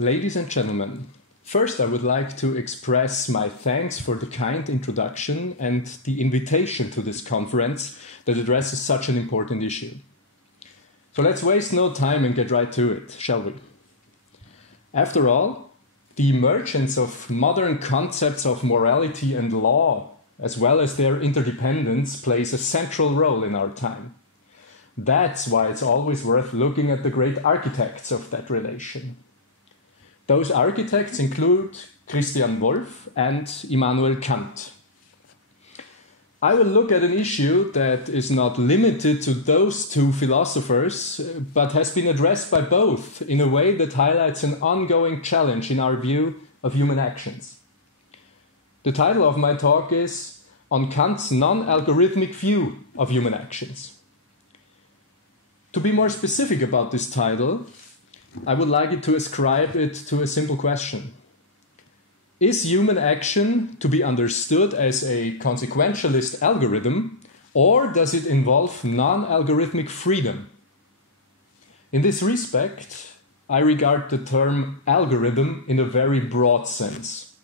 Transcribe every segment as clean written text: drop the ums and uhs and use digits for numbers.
Ladies and gentlemen, first I would like to express my thanks for the kind introduction and the invitation to this conference that addresses such an important issue. So let's waste no time and get right to it, shall we? After all, the emergence of modern concepts of morality and law, as well as their interdependence, plays a central role in our time. That's why it's always worth looking at the great architects of that relation. Those architects include Christian Wolff and Immanuel Kant. I will look at an issue that is not limited to those two philosophers, but has been addressed by both in a way that highlights an ongoing challenge in our view of human actions. The title of my talk is On Kant's Non-Algorithmic View of Human Actions. To be more specific about this title, I would like it to ascribe it to a simple question. Is human action to be understood as a consequentialist algorithm, or does it involve non-algorithmic freedom? In this respect, I regard the term algorithm in a very broad sense.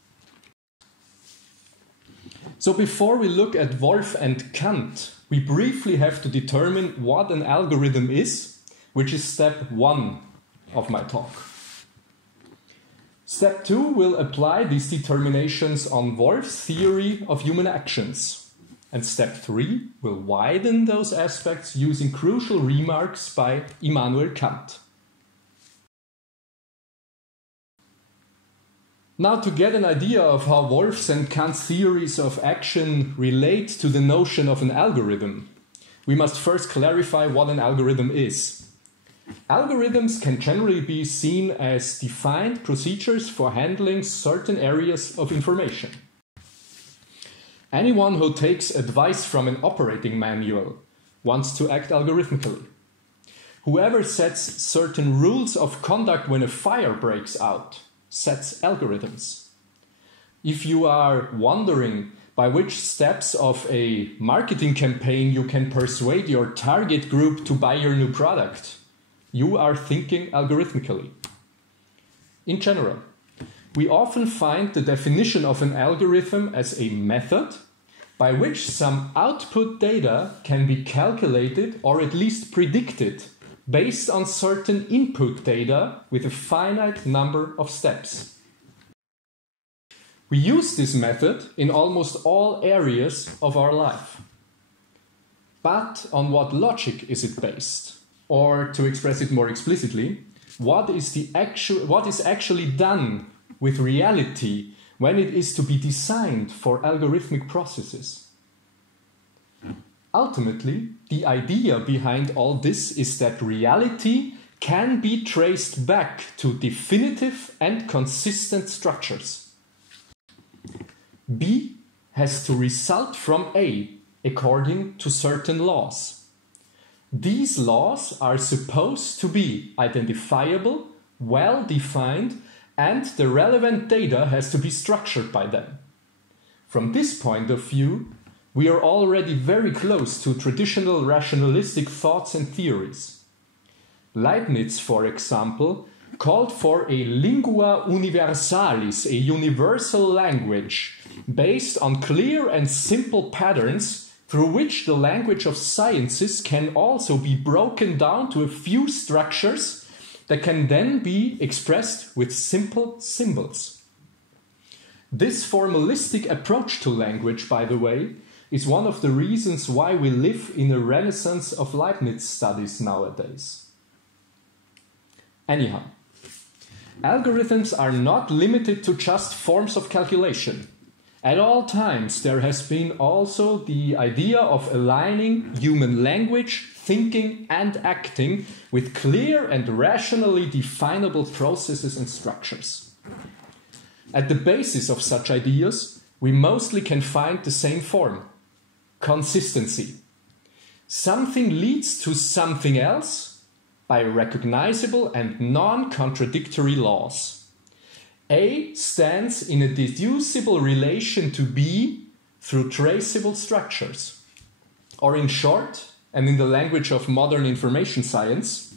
So before we look at Wolff and Kant, we briefly have to determine what an algorithm is, which is step 1 of my talk. Step 2 will apply these determinations on Wolff's theory of human actions. And step 3 will widen those aspects using crucial remarks by Immanuel Kant. Now, to get an idea of how Wolff's and Kant's theories of action relate to the notion of an algorithm, we must first clarify what an algorithm is. Algorithms can generally be seen as defined procedures for handling certain areas of information. Anyone who takes advice from an operating manual wants to act algorithmically. Whoever sets certain rules of conduct when a fire breaks out sets algorithms. If you are wondering by which steps of a marketing campaign you can persuade your target group to buy your new product, you are thinking algorithmically. In general, we often find the definition of an algorithm as a method by which some output data can be calculated or at least predicted based on certain input data with a finite number of steps. We use this method in almost all areas of our life. But on what logic is it based? Or to express it more explicitly, what is actually done with reality when it is to be designed for algorithmic processes? Ultimately, the idea behind all this is that reality can be traced back to definitive and consistent structures. B has to result from A according to certain laws. These laws are supposed to be identifiable, well-defined, and the relevant data has to be structured by them. From this point of view, we are already very close to traditional rationalistic thoughts and theories. Leibniz, for example, called for a lingua universalis, a universal language, based on clear and simple patterns through which the language of sciences can also be broken down to a few structures that can then be expressed with simple symbols. This formalistic approach to language, by the way, is one of the reasons why we live in a renaissance of Leibniz studies nowadays. Anyhow, algorithms are not limited to just forms of calculation. At all times, there has been also the idea of aligning human language, thinking, and acting with clear and rationally definable processes and structures. At the basis of such ideas, we mostly can find the same form: consistency. Something leads to something else by recognizable and non-contradictory laws. A stands in a deducible relation to B through traceable structures. Or in short, and in the language of modern information science,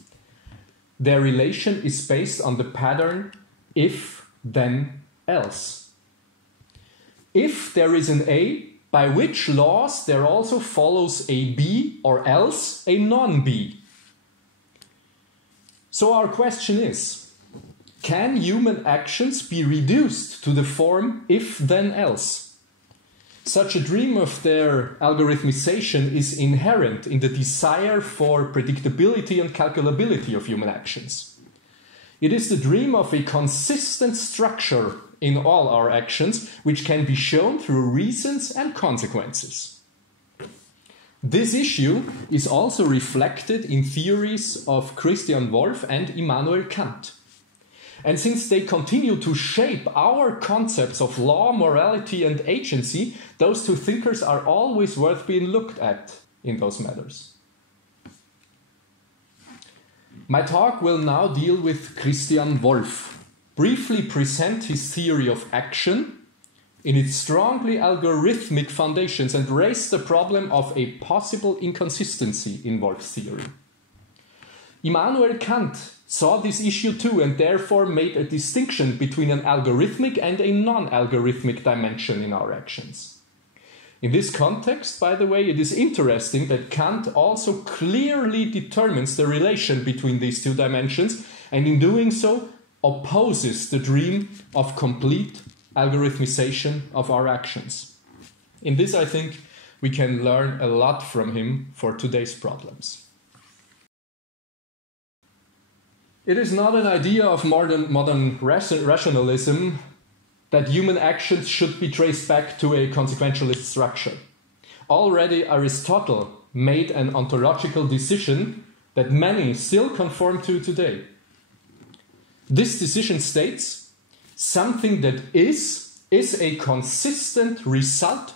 their relation is based on the pattern if, then, else. If there is an A, by which laws there also follows a B or else a non-B. So our question is, can human actions be reduced to the form if, then, else? Such a dream of their algorithmization is inherent in the desire for predictability and calculability of human actions. It is the dream of a consistent structure in all our actions, which can be shown through reasons and consequences. This issue is also reflected in theories of Christian Wolff and Immanuel Kant. And since they continue to shape our concepts of law, morality, and agency, those two thinkers are always worth being looked at in those matters. My talk will now deal with Christian Wolff, briefly present his theory of action in its strongly algorithmic foundations, and raise the problem of a possible inconsistency in Wolff's theory. Immanuel Kant saw this issue too, and therefore made a distinction between an algorithmic and a non-algorithmic dimension in our actions. In this context, by the way, it is interesting that Kant also clearly determines the relation between these two dimensions, and in doing so opposes the dream of complete algorithmization of our actions. In this, I think, we can learn a lot from him for today's problems. It is not an idea of modern rationalism that human actions should be traced back to a consequentialist structure. Already Aristotle made an ontological decision that many still conform to today. This decision states, something that is a consistent result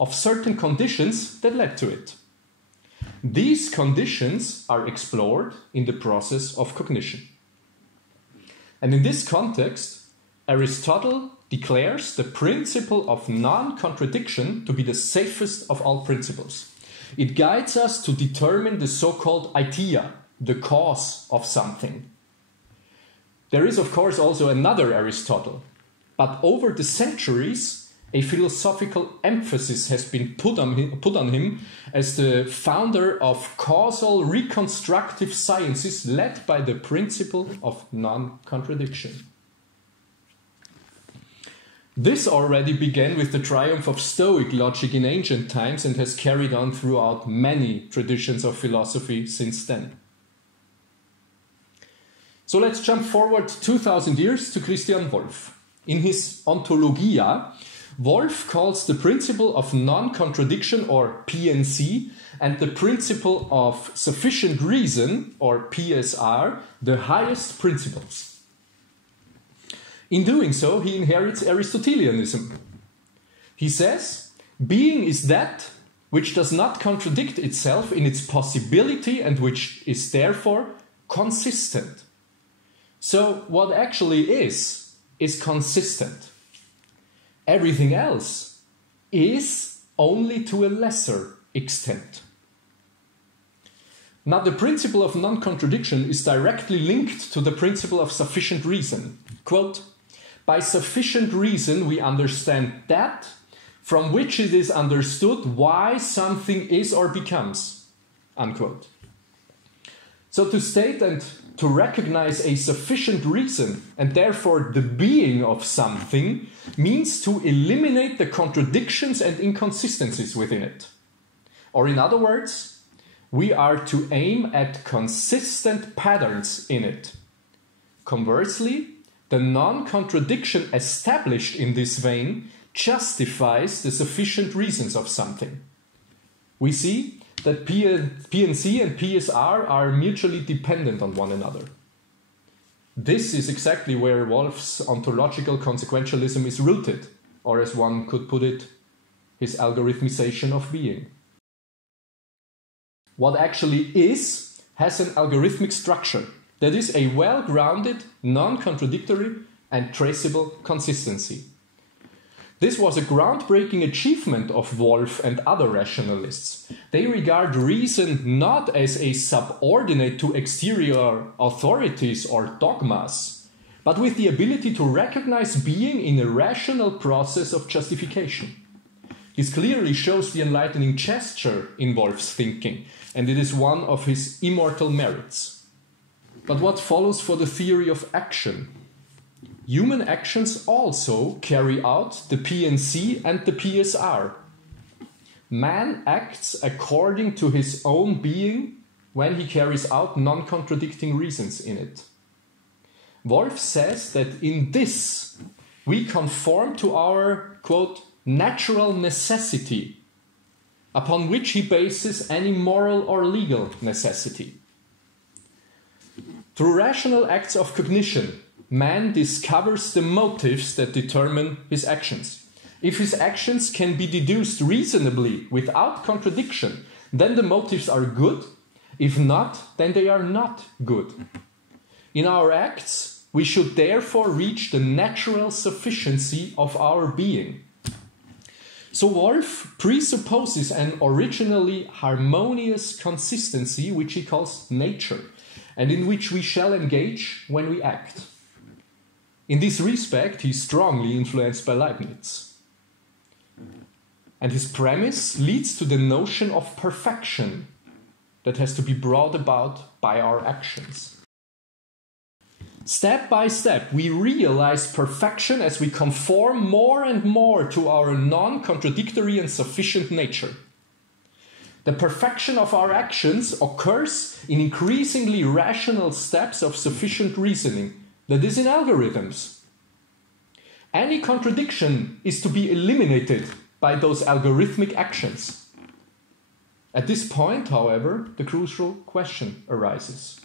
of certain conditions that led to it. These conditions are explored in the process of cognition. And in this context, Aristotle declares the principle of non-contradiction to be the safest of all principles. It guides us to determine the so-called idea, the cause of something. There is, of course, also another Aristotle, but over the centuries, a philosophical emphasis has been put on him as the founder of causal reconstructive sciences led by the principle of non-contradiction. This already began with the triumph of Stoic logic in ancient times and has carried on throughout many traditions of philosophy since then. So let's jump forward 2000 years to Christian Wolff. In his Ontologia, Wolff calls the principle of non-contradiction, or PNC, and the principle of sufficient reason, or PSR, the highest principles. In doing so, he inherits Aristotelianism. He says, being is that which does not contradict itself in its possibility and which is therefore consistent. So what actually is consistent. Everything else is only to a lesser extent. Now, the principle of non-contradiction is directly linked to the principle of sufficient reason. Quote, by sufficient reason we understand that from which it is understood why something is or becomes. Unquote. So to state and to recognize a sufficient reason and therefore the being of something means to eliminate the contradictions and inconsistencies within it. Or in other words, we are to aim at consistent patterns in it. Conversely, the non-contradiction established in this vein justifies the sufficient reasons of something. We see that PNC and PSR are mutually dependent on one another. This is exactly where Wolff's ontological consequentialism is rooted, or as one could put it, his algorithmization of being. What actually is has an algorithmic structure, that is a well-grounded, non-contradictory and traceable consistency. This was a groundbreaking achievement of Wolff and other rationalists. They regard reason not as a subordinate to exterior authorities or dogmas, but with the ability to recognize being in a rational process of justification. This clearly shows the enlightening gesture in Wolff's thinking, and it is one of his immortal merits. But what follows for the theory of action? Human actions also carry out the PNC and the PSR. Man acts according to his own being when he carries out non-contradicting reasons in it. Wolff says that in this we conform to our, quote, natural necessity, upon which he bases any moral or legal necessity. Through rational acts of cognition, man discovers the motives that determine his actions. If his actions can be deduced reasonably without contradiction, then the motives are good. If not, then they are not good. In our acts, we should therefore reach the natural sufficiency of our being. So Wolff presupposes an originally harmonious consistency, which he calls nature, and in which we shall engage when we act. In this respect, he is strongly influenced by Leibniz. And his premise leads to the notion of perfection that has to be brought about by our actions. Step by step, we realize perfection as we conform more and more to our non-contradictory and sufficient nature. The perfection of our actions occurs in increasingly rational steps of sufficient reasoning, that is, in algorithms. Any contradiction is to be eliminated by those algorithmic actions. At this point, however, the crucial question arises.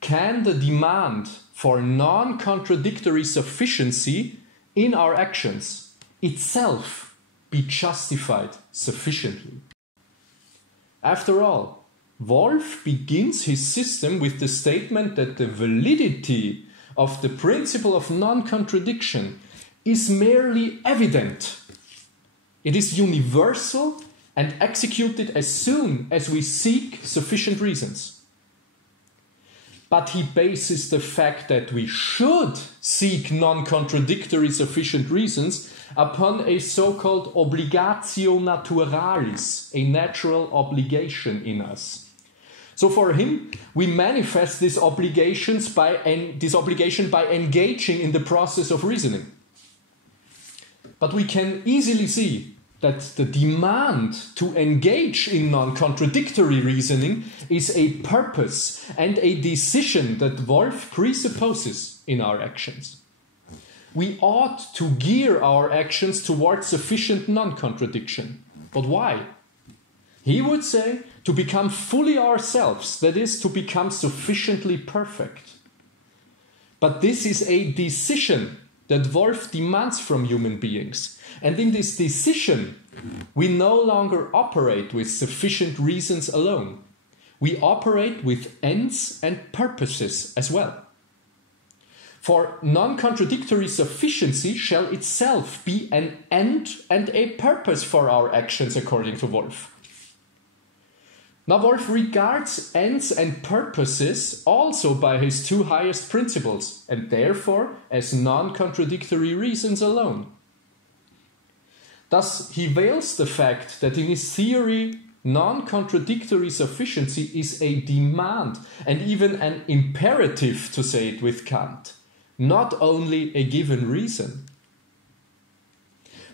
Can the demand for non-contradictory sufficiency in our actions itself be justified sufficiently? After all, Wolff begins his system with the statement that the validity of the principle of non-contradiction is merely evident. It is universal and executed as soon as we seek sufficient reasons. But he bases the fact that we should seek non-contradictory sufficient reasons upon a so-called obligatio naturalis, a natural obligation in us. So for him, we manifest this obligation by engaging in the process of reasoning. But we can easily see that the demand to engage in non-contradictory reasoning is a purpose and a decision that Wolff presupposes in our actions. We ought to gear our actions towards sufficient non-contradiction. But why? He would say to become fully ourselves, that is, to become sufficiently perfect. But this is a decision that Wolff demands from human beings. And in this decision, we no longer operate with sufficient reasons alone. We operate with ends and purposes as well. For non-contradictory sufficiency shall itself be an end and a purpose for our actions, according to Wolff. Now, Wolff regards ends and purposes also by his two highest principles, and therefore as non-contradictory reasons alone. Thus, he veils the fact that in his theory, non-contradictory sufficiency is a demand and even an imperative, to say it with Kant, not only a given reason.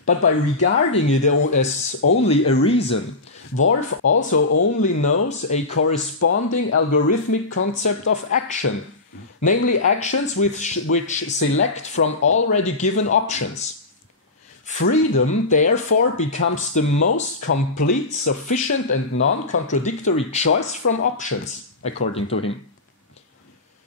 But by regarding it as only a reason, Wolff also only knows a corresponding algorithmic concept of action, namely actions which select from already given options. Freedom, therefore, becomes the most complete, sufficient and non-contradictory choice from options, according to him.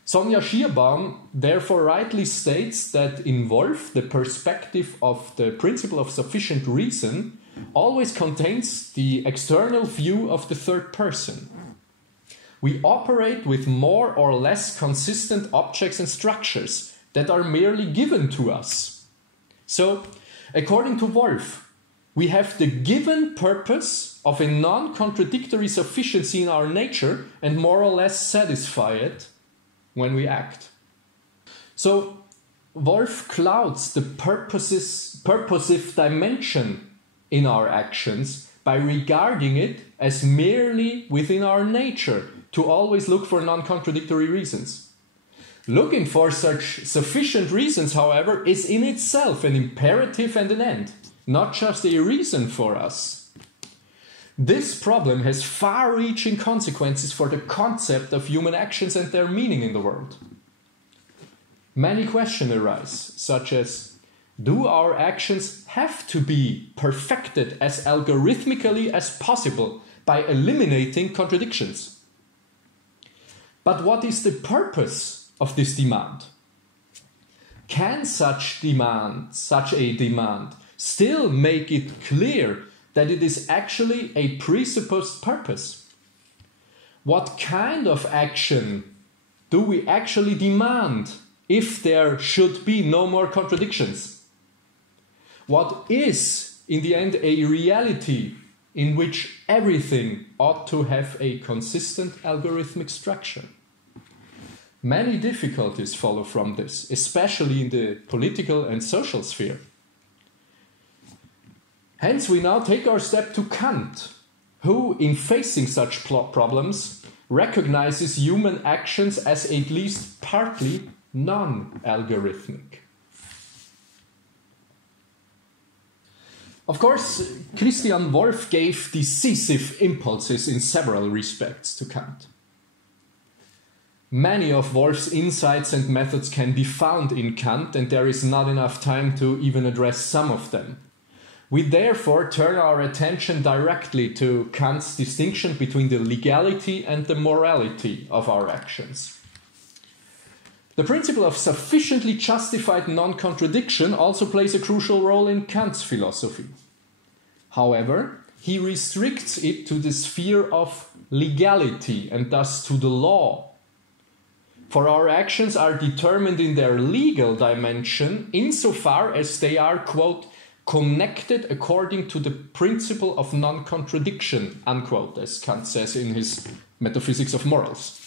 Sonja Schierbaum therefore rightly states that in Wolff the perspective of the principle of sufficient reason always contains the external view of the third person. We operate with more or less consistent objects and structures that are merely given to us. So, according to Wolff, we have the given purpose of a non-contradictory sufficiency in our nature and more or less satisfy it when we act. So Wolff clouds the purposive dimension in our actions by regarding it as merely within our nature to always look for non-contradictory reasons. Looking for such sufficient reasons, however, is in itself an imperative and an end, not just a reason for us. This problem has far-reaching consequences for the concept of human actions and their meaning in the world. Many questions arise, such as, do our actions have to be perfected as algorithmically as possible by eliminating contradictions? But what is the purpose of this demand? Can such a demand, still make it clear that it is actually a presupposed purpose? What kind of action do we actually demand if there should be no more contradictions? What is, in the end, a reality in which everything ought to have a consistent algorithmic structure? Many difficulties follow from this, especially in the political and social sphere. Hence, we now take our step to Kant, who, in facing such problems, recognizes human actions as at least partly non-algorithmic. Of course, Christian Wolff gave decisive impulses in several respects to Kant. Many of Wolff's insights and methods can be found in Kant, and there is not enough time to even address some of them. We therefore turn our attention directly to Kant's distinction between the legality and the morality of our actions. The principle of sufficiently justified non-contradiction also plays a crucial role in Kant's philosophy. However, he restricts it to the sphere of legality and thus to the law. For our actions are determined in their legal dimension insofar as they are, quote, connected according to the principle of non-contradiction, unquote, as Kant says in his Metaphysics of Morals.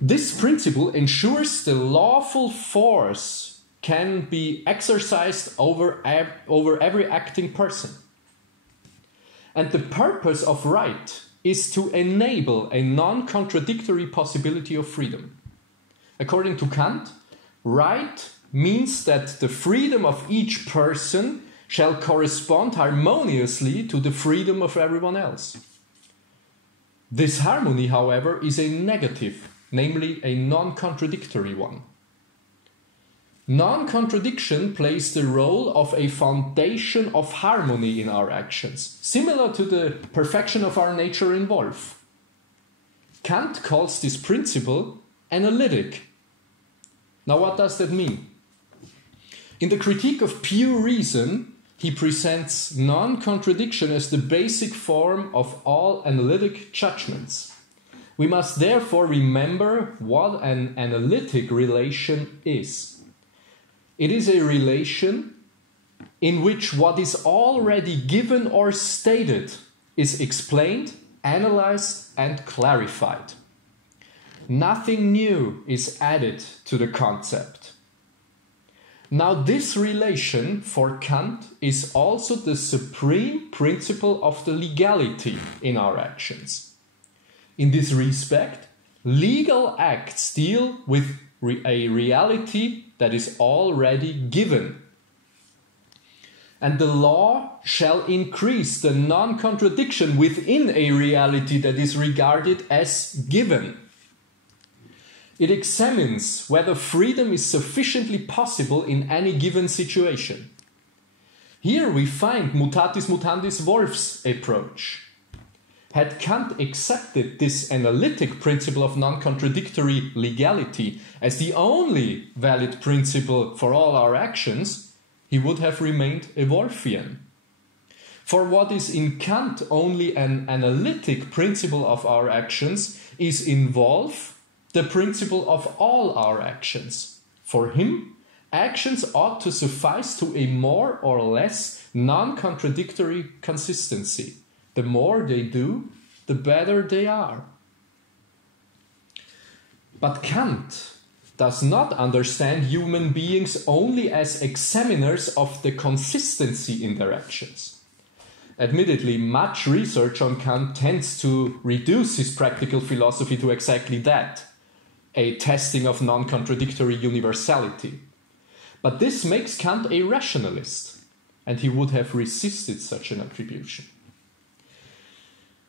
This principle ensures the lawful force can be exercised over every acting person. And the purpose of right is to enable a non-contradictory possibility of freedom. According to Kant, right means that the freedom of each person shall correspond harmoniously to the freedom of everyone else. This harmony, however, is a negative, namely a non-contradictory one. Non-contradiction plays the role of a foundation of harmony in our actions, similar to the perfection of our nature in Wolff. Kant calls this principle analytic. Now, what does that mean? In the Critique of Pure Reason, he presents non-contradiction as the basic form of all analytic judgments. We must therefore remember what an analytic relation is. It is a relation in which what is already given or stated is explained, analyzed, and clarified. Nothing new is added to the concept. Now, this relation for Kant is also the supreme principle of the legality in our actions. In this respect, legal acts deal with a reality that is already given. And the law shall increase the non-contradiction within a reality that is regarded as given. It examines whether freedom is sufficiently possible in any given situation. Here we find mutatis mutandis Wolff's approach. Had Kant accepted this analytic principle of non-contradictory legality as the only valid principle for all our actions, he would have remained a Wolffian. For what is in Kant only an analytic principle of our actions is in Wolff the principle of all our actions. For him, actions ought to suffice to a more or less non-contradictory consistency. The more they do, the better they are. But Kant does not understand human beings only as examiners of the consistency in their actions. Admittedly, much research on Kant tends to reduce his practical philosophy to exactly that, a testing of non-contradictory universality. But this makes Kant a rationalist, and he would have resisted such an attribution.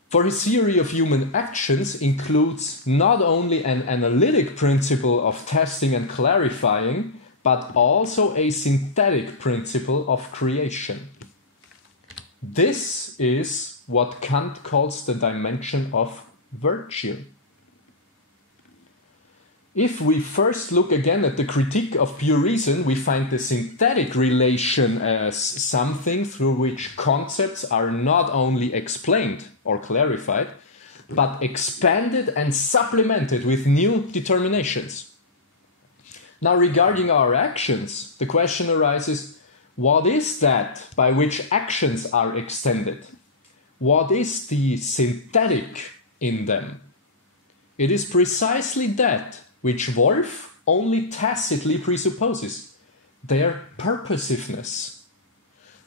For his theory of human actions includes not only an analytic principle of testing and clarifying, but also a synthetic principle of creation. This is what Kant calls the dimension of virtue. If we first look again at the critique of pure reason, we find the synthetic relation as something through which concepts are not only explained or clarified, but expanded and supplemented with new determinations. Now, regarding our actions, the question arises, what is that by which actions are extended? What is the synthetic in them? It is precisely that which Wolff only tacitly presupposes, their purposiveness.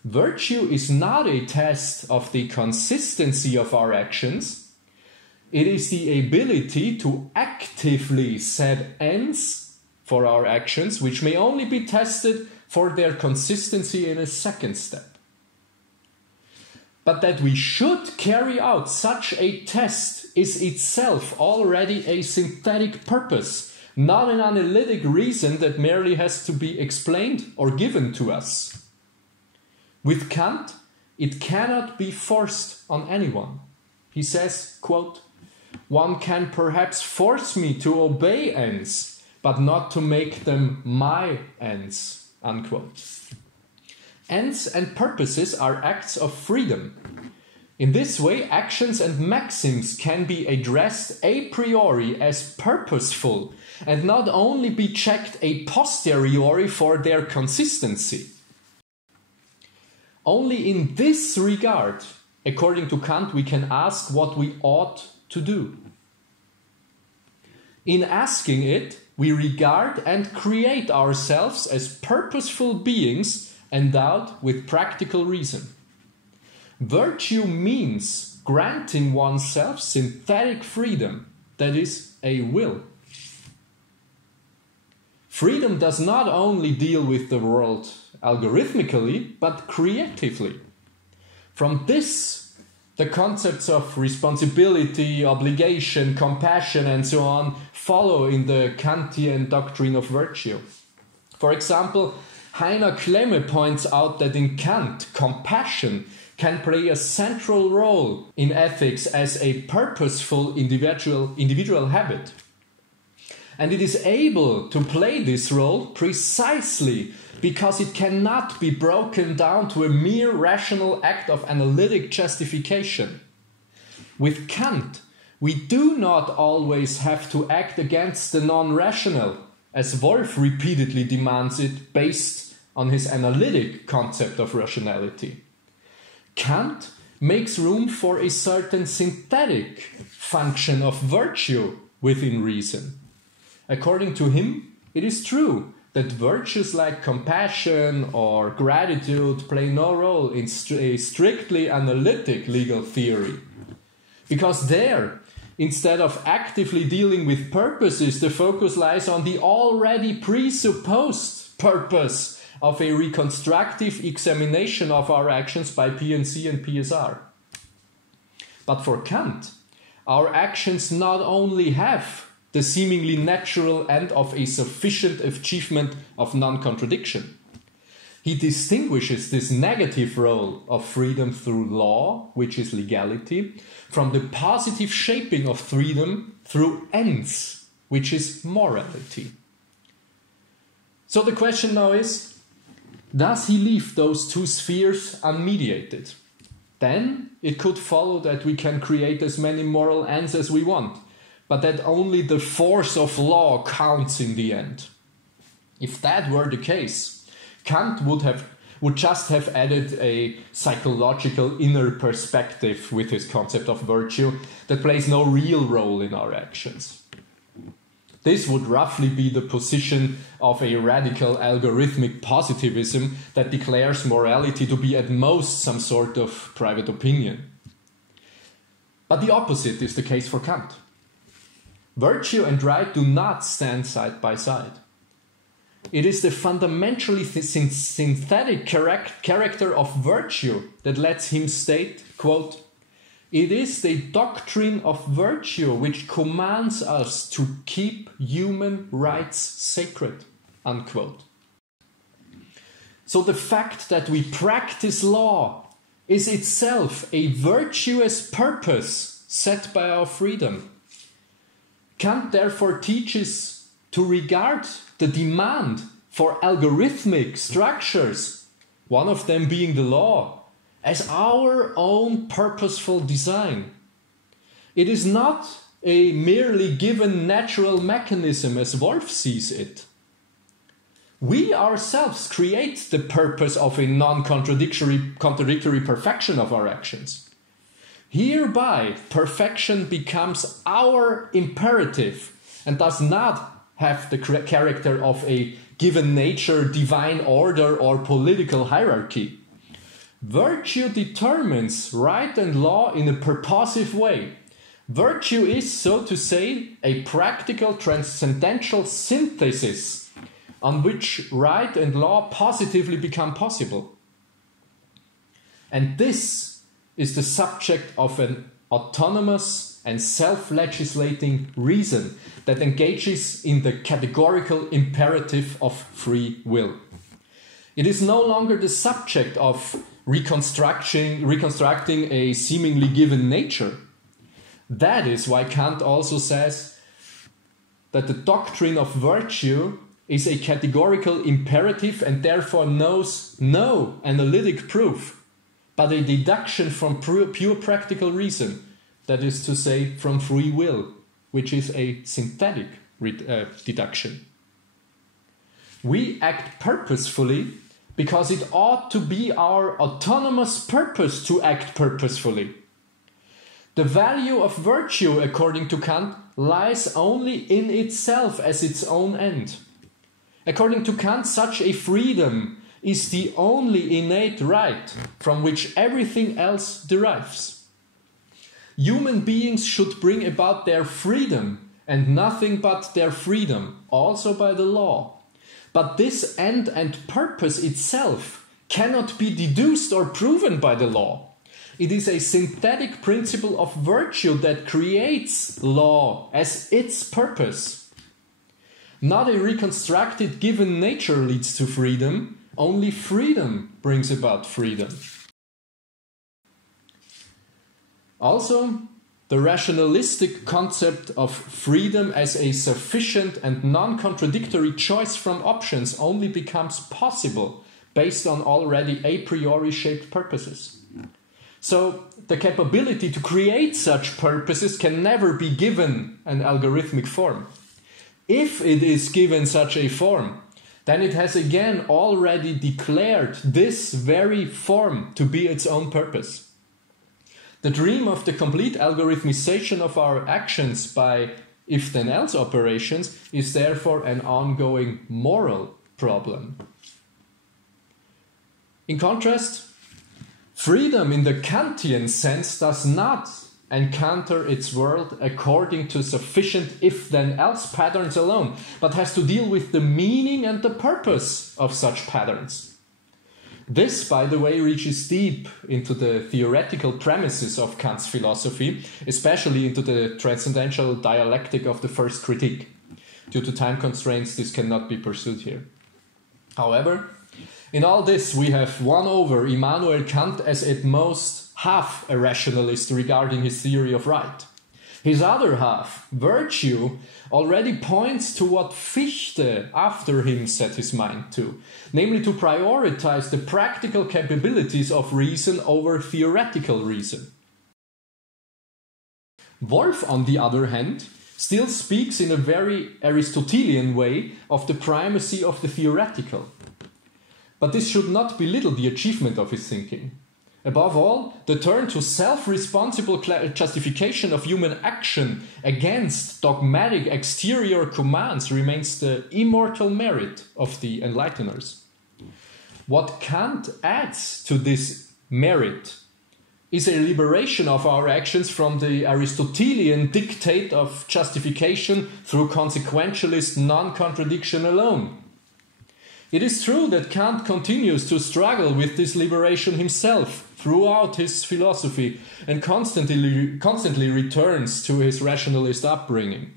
Virtue is not a test of the consistency of our actions. It is the ability to actively set ends for our actions, which may only be tested for their consistency in a second step. But that we should carry out such a test is itself already a synthetic purpose, not an analytic reason that merely has to be explained or given to us. With Kant, it cannot be forced on anyone. He says, quote, "One can perhaps force me to obey ends, but not to make them my ends," unquote. Ends and purposes are acts of freedom. In this way, actions and maxims can be addressed a priori as purposeful and not only be checked a posteriori for their consistency. Only in this regard, according to Kant, we can ask what we ought to do. In asking it, we regard and create ourselves as purposeful beings endowed with practical reason. Virtue means granting oneself synthetic freedom, that is, a will. Freedom does not only deal with the world algorithmically, but creatively. From this, the concepts of responsibility, obligation, compassion, and so on follow in the Kantian doctrine of virtue. For example, Heiner Klemme points out that in Kant, compassion can play a central role in ethics as a purposeful individual habit. And it is able to play this role precisely because it cannot be broken down to a mere rational act of analytic justification. With Kant, we do not always have to act against the non-rational, as Wolff repeatedly demands it based on his analytic concept of rationality. Kant makes room for a certain synthetic function of virtue within reason. According to him, it is true that virtues like compassion or gratitude play no role in a strictly analytic legal theory. Because there, instead of actively dealing with purposes, the focus lies on the already presupposed purpose of a reconstructive examination of our actions by P&C and PSR. But for Kant, our actions not only have the seemingly natural end of a sufficient achievement of non-contradiction. He distinguishes this negative role of freedom through law, which is legality, from the positive shaping of freedom through ends, which is morality. So the question now is, does he leave those two spheres unmediated? Then it could follow that we can create as many moral ends as we want, but that only the force of law counts in the end. If that were the case, Kant would just have added a psychological inner perspective with his concept of virtue that plays no real role in our actions. This would roughly be the position of a radical algorithmic positivism that declares morality to be at most some sort of private opinion. But the opposite is the case for Kant. Virtue and right do not stand side by side. It is the fundamentally synthetic character of virtue that lets him state, quote, "It is the doctrine of virtue which commands us to keep human rights sacred," unquote. So the fact that we practice law is itself a virtuous purpose set by our freedom. Kant therefore teaches to regard the demand for algorithmic structures, one of them being the law, as our own purposeful design. It is not a merely given natural mechanism as Wolff sees it. We ourselves create the purpose of a non-contradictory perfection of our actions. Hereby, perfection becomes our imperative and does not have the character of a given nature, divine order, or political hierarchy. Virtue determines right and law in a purposive way. Virtue is, so to say, a practical transcendental synthesis on which right and law positively become possible. And this is the subject of an autonomous and self-legislating reason that engages in the categorical imperative of free will. It is no longer the subject of reconstructing a seemingly given nature. That is why Kant also says that the doctrine of virtue is a categorical imperative and therefore knows no analytic proof, but a deduction from pure practical reason, that is to say, from free will, which is a synthetic deduction. We act purposefully because it ought to be our autonomous purpose to act purposefully. The value of virtue, according to Kant, lies only in itself as its own end. According to Kant, such a freedom is the only innate right from which everything else derives. Human beings should bring about their freedom and nothing but their freedom, also by the law. But this end and purpose itself cannot be deduced or proven by the law. It is a synthetic principle of virtue that creates law as its purpose. Not a reconstructed given nature leads to freedom, only freedom brings about freedom. Also, the rationalistic concept of freedom as a sufficient and non-contradictory choice from options only becomes possible based on already a priori shaped purposes. So, the capability to create such purposes can never be given an algorithmic form. If it is given such a form, then it has again already declared this very form to be its own purpose. The dream of the complete algorithmization of our actions by if-then-else operations is therefore an ongoing moral problem. In contrast, freedom in the Kantian sense does not encounter its world according to sufficient if-then-else patterns alone, but has to deal with the meaning and the purpose of such patterns. This, by the way, reaches deep into the theoretical premises of Kant's philosophy, especially into the transcendental dialectic of the first critique. Due to time constraints, this cannot be pursued here. However, in all this, we have won over Immanuel Kant as at most half a rationalist regarding his theory of right. His other half, virtue, already points to what Fichte after him set his mind to, namely to prioritize the practical capabilities of reason over theoretical reason. Wolff, on the other hand, still speaks in a very Aristotelian way of the primacy of the theoretical. But this should not belittle the achievement of his thinking. Above all, the turn to self-responsible justification of human action against dogmatic exterior commands remains the immortal merit of the enlighteners. What Kant adds to this merit is a liberation of our actions from the Aristotelian dictate of justification through consequentialist non-contradiction alone. It is true that Kant continues to struggle with this liberation himself throughout his philosophy and constantly returns to his rationalist upbringing.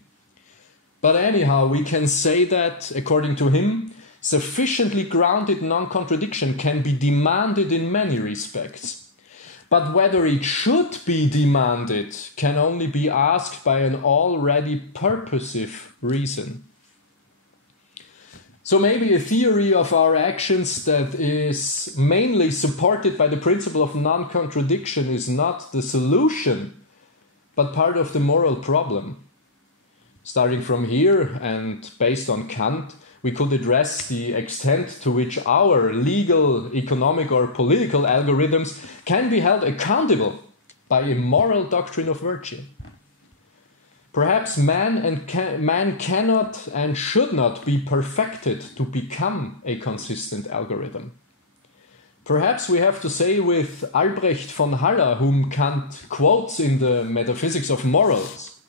But anyhow, we can say that, according to him, sufficiently grounded non-contradiction can be demanded in many respects. But whether it should be demanded can only be asked by an already purposive reason. So maybe a theory of our actions that is mainly supported by the principle of non-contradiction is not the solution, but part of the moral problem. Starting from here and based on Kant, we could address the extent to which our legal, economic or political algorithms can be held accountable by a moral doctrine of virtue. Perhaps man cannot and should not be perfected to become a consistent algorithm. Perhaps we have to say with Albrecht von Haller, whom Kant quotes in the Metaphysics of Morals,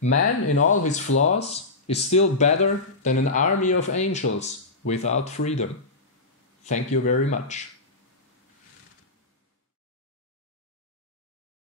man in all his flaws is still better than an army of angels without freedom. Thank you very much.